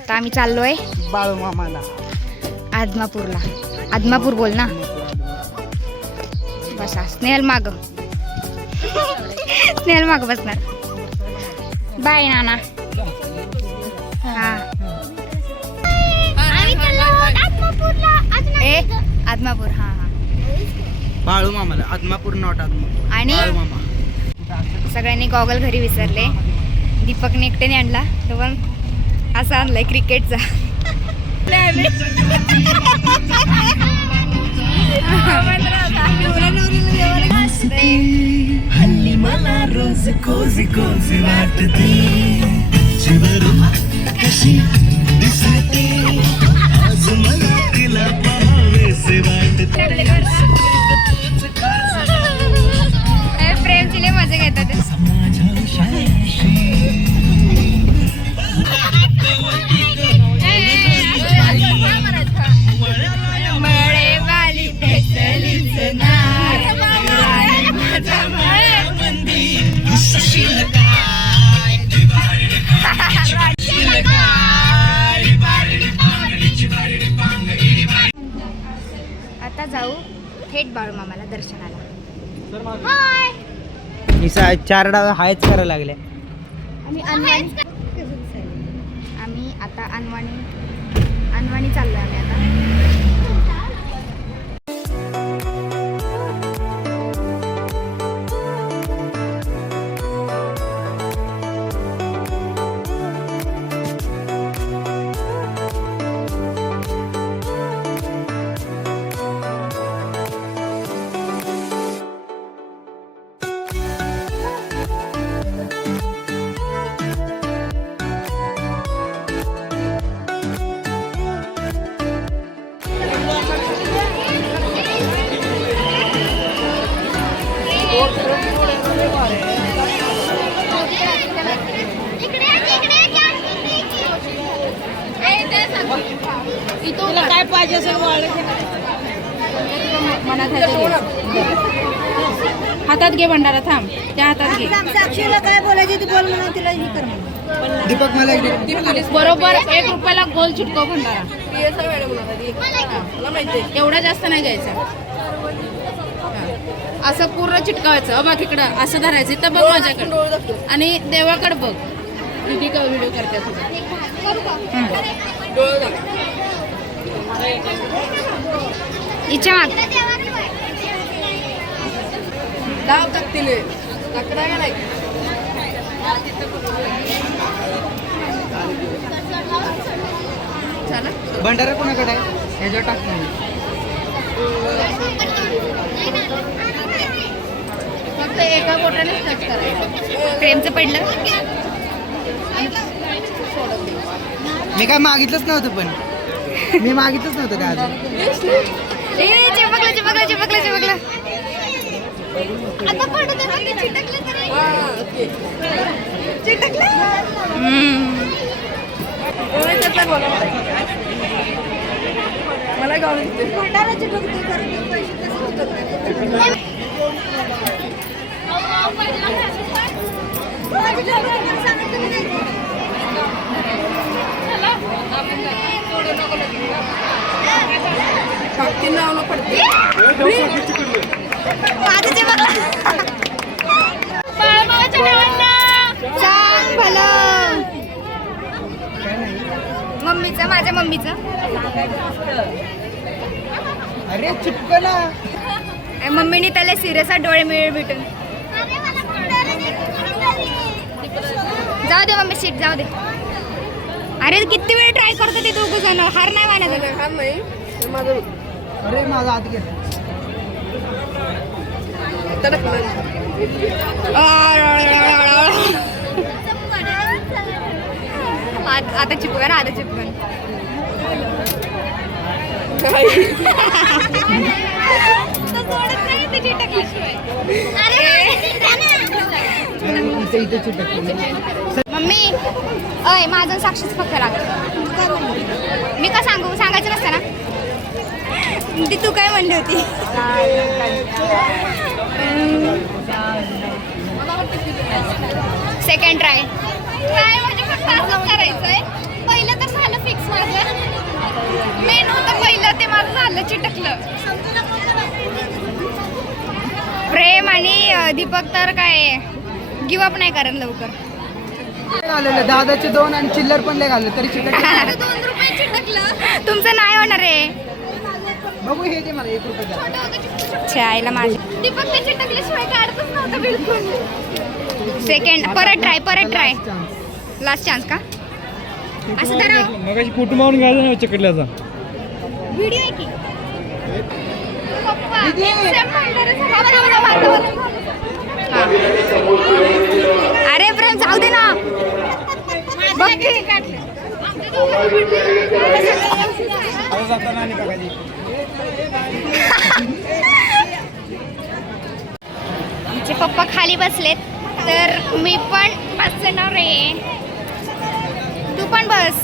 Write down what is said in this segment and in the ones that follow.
आता आम्ही चाललोय बाळूमामाला, आदमापूरला. आदमापूर बोल ना. बसा स्नेहल माग. स्नेहल माग बसणार. बाय नाना. हा आदमापूर. हा हा बाळूमामाला. आदमापूर नॉट आदमापूर. आणि बाळूमामा. सगळ्यांनी गॉगल घरी विसरले. दीपकने एकट्याने आणला तो पण असा आणलाय क्रिकेटचा. हल्ली मला रोज कोजी कोजी वाटते, चिवरून कशी दिसते, आज मला तिला पाहावेसे वाटते. प्रेमची मजा घेतात. माझ्या शाळेशी आता जाऊ थेट बाळूमामाला दर्शनाला. मी 4 डाव हायच करायला लागले. आम्ही आता अनवाणी चाललोय आम्ही आता. तुला काय पाहिजे असेल हातात घे भंडारा. थांब त्या हातात घे. साक्षीला काय बोलायचे ते बोल म्हणून तिला हे कर म्हणून. दीपक मला बरोबर 1 रुपयाला गोल चिटकव भंडारा. एवढा जास्त नाही घ्यायचा. असं पूर्ण चिटकावायचं. बघ इकडं असं धरायचं. इथं बघ माझ्याकडे आणि देवाकडे बघ. दीदी का व्हिडिओ करते तुझा. इच्छा माग. भंडारा कोणाकडे आहे? ह्याच्यावर टाकतो. फक्त एका बोटाने टच करायचं. प्रेमचं पडलं. मी काय मागितलंच नव्हतं, पण मी मागितलंच नव्हतं का अजून. चिपकलं. मला गावून मम्मीचं, माझ्या मम्मीचं. अरे चिपकला. मम्मीने त्याला सिरियस डोळे मिळ भेटून. जाऊ दे मम्मी, सीट जाऊ दे. अरे किती वेळ ट्राय करतो ते दोघं जण. हार नाही मानायचं. हार नाही. अरे माझा आत घे. आता चिपकन. आता चिपकन. मम्मी अय माझं साक्षीच फक्त लागत. मी का सांगू? सांगायचं नसतं ना. ती तू काय म्हणली होती? Second try. काय म्हणजे फक्त असंच करायचंय. पहिलं तर झालं मेन होतं पहिलं ते माझं झालं चिटकलं. प्रेम आणि दीपक तर काय गिवअप नाही करत लवकर. घालवलं दादाचे 2 आणि चिल्लर पण लय घाललं तरी चिकट. 2 रुपये चिटकलं. तुमचं नाही होणार आहे. बघू हे दे मला 1 रुपये द्या. छायला माझं दीपक ते चिटकल्याशिवाय काढतच नव्हतं बिलकुल. सेकंड परत ट्राय लास्ट चान्स का असं तर मगाशी कुठं मारून घालून ना चिकटल्याचा व्हिडिओ आहे की पप्पा दीदी. अरे प्रेम जाऊ दे ना बघ की. आमचे पप्पा खाली बसलेत तर मी पण बसणार रे. तू पण बस.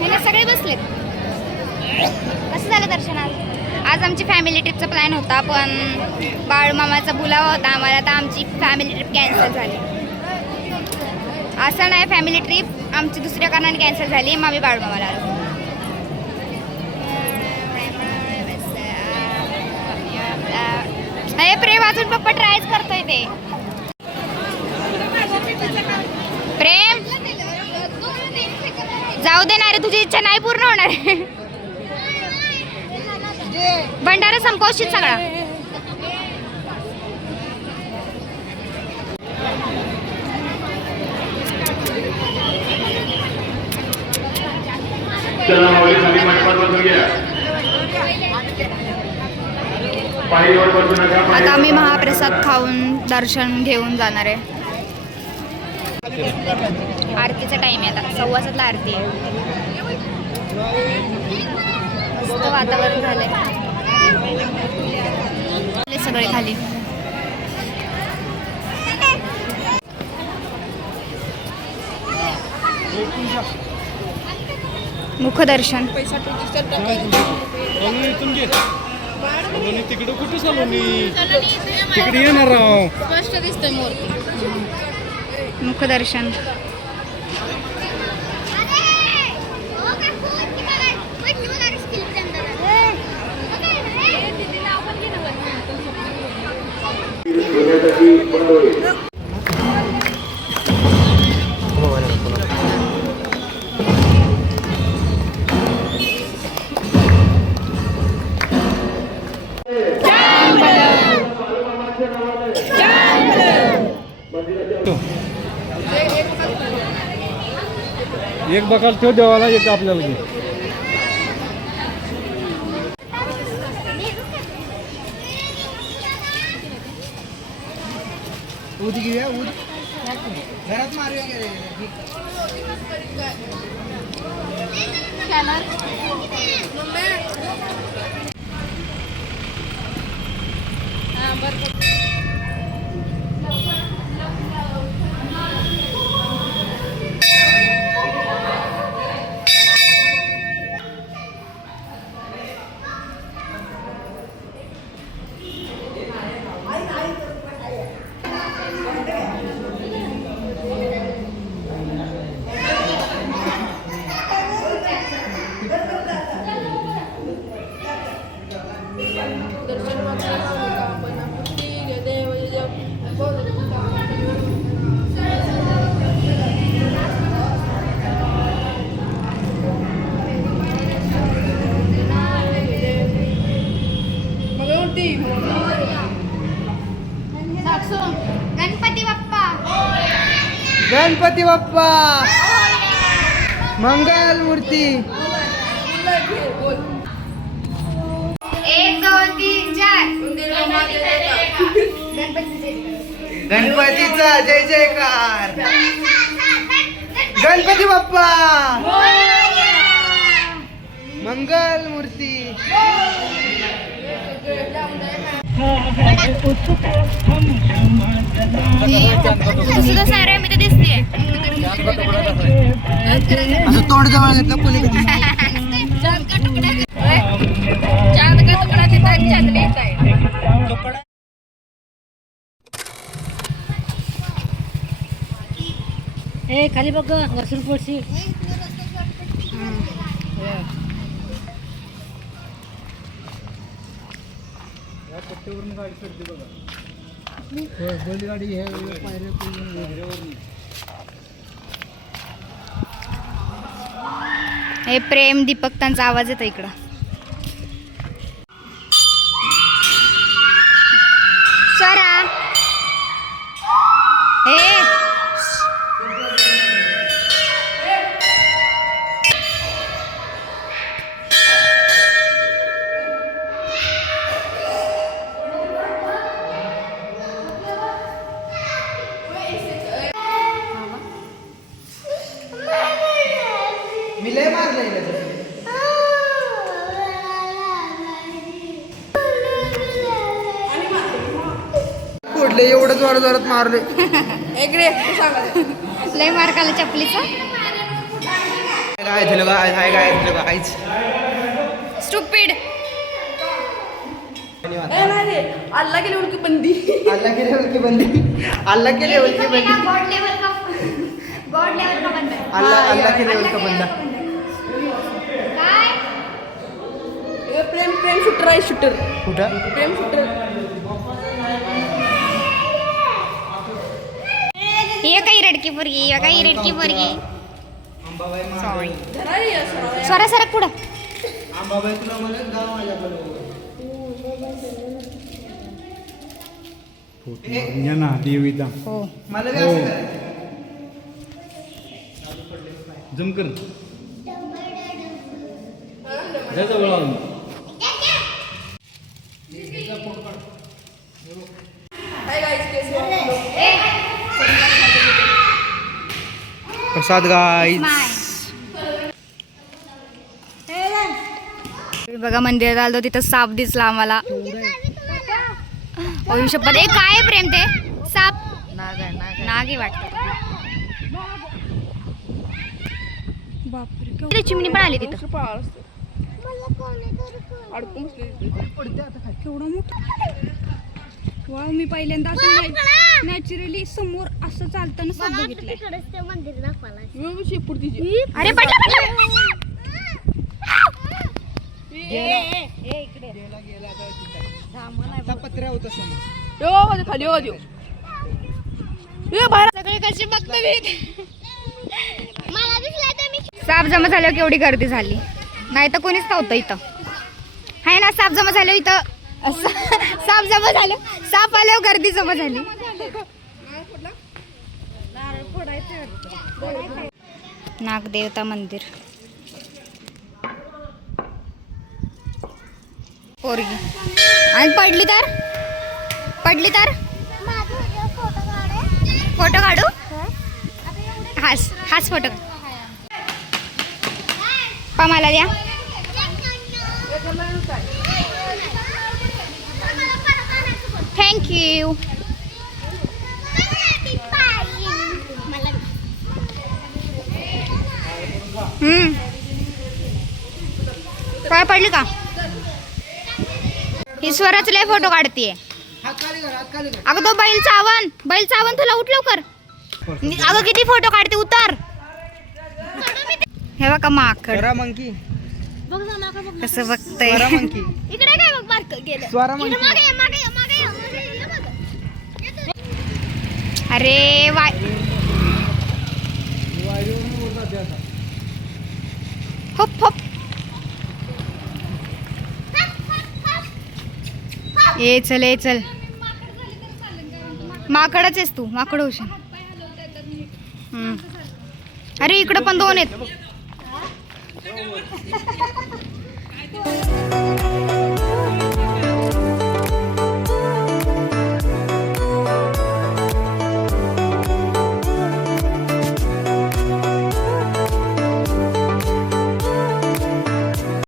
हे ना सगळे बसलेत. कसं झालं दर्शनात? आज आमची फॅमिली ट्रिपचा प्लॅन होता पण बाळूमामाचा बुलावा होता आम्हाला तर आमची फॅमिली ट्रिप कॅन्सल झाली. असं नाही फॅमिली ट्रिप आमची दुसऱ्या कारणाने कॅन्सल झाली. मग आम्ही बाळूमामाला आलो. हे प्रेम अजून पप्पा ट्रायच करतोय ते. प्रेम जाऊ दे ना रे तुझी इच्छा नाही पूर्ण होणार. भंडारा संपवशील सगळा. आता आम्ही महाप्रसाद खाऊन दर्शन घेऊन जाणार आहे. आरतीचा टाइम आहे आता 6:15 आरती आहे. मस्त वातावरण झालंय. सगळे खाली. मुखदर्शन तिकडे कुठे सलोनी तिकडे येणार राव. स्पष्ट दिसतोय मूर्ती. मुखदर्शन. एक बकाल ठेव देवाला एक आपल्याला घे. ऊद घेऊया ऊद घरात मारूया गेले. गणपती बाप्पा. गणपती बाप्पा मंगल मूर्ती. 1 2 3 4 गणपतीचा जय जयकार. गणपती बाप्पा मंगल मूर्ती. सुद्धा सारे मी तर दिसते. असं तोंड जवळ घेतलं कोणी कधी. चांद का तुकडा तिथं चांदणी आहे. ए खाली बघ घसरून पडशील. कट्ट्यावरून गाडी चढते बघा. बैलगाडी ह्या पायऱ्या. हे प्रेम दीपक त्यांचा आवाज येतो इकडं. स्वरा हे मी लय मारलंय कुठले एवढं जोरात जोरात मारले. लय मार खाल्ला चपलीचा. काय झालं काय काहीच. स्टुपिड. अल्लाह के लेवल की बंदी. अल्लाह के लेवल की बंदी. अल्लाह के लेवल की बंदी. गॉड लेवल का बंदा. अल्लाह के लेवल का बंदा. प्रेम शूटर आहे शूटर. कुठं प्रेम शूटर. ये काही रडकी पोरगी, ये काही रडकी पोरगी. सॉरी. स्वरा सरक पुढं. अंबाबाई तुला म्हणत गाव माझ्याकडे. या ना देवीचा हो. मला बी असं करायचं. जम कर जवळ आलो. प्रसाद गाईज. बघा मंदिरात आलो तिथं साप दिसला आम्हाला. ओय शपथ. ए काय प्रेम ते साप नाग वाटत. बापरे चिमणी पण आली तिथं. केवढा मोठा. वा मी पहिल्यांदा असं नॅचरली समोर असं चालताना साप बघितलंय. अरे पडला पडला. पत्र्या होता समोर. खाली हो देऊ. सगळे कसे बघतो साप जमा झाल्यावर केवढी गर्दी झाली. नाही तर कोणीच नव्हतं इथं. आहे ना साप जमा झालं इथं. साप जमा झालं. साप आल्यावर गर्दी जमा झाली. नागदेवता मंदिर. पोरगी आणि पडली तर फोटो काढू. हाच फोटो पा मला द्या. थँक्यू. काय पडली का. ईश्वराच लय फोटो काढतीये. अगं तो बैल चावन तुला उठ लवकर. अगं किती फोटो काढते उतर. हे बघा माकड स्वरा मंकी. कसं बघतय. स्वरा मंकी. इकडे काय बघ मार्क गेलं. स्वरा मंकी. अरे वाय. Hope hope. ये चल माकडच आहेस तू. माकड होशील. अरे इकडं पण 2 आहेत.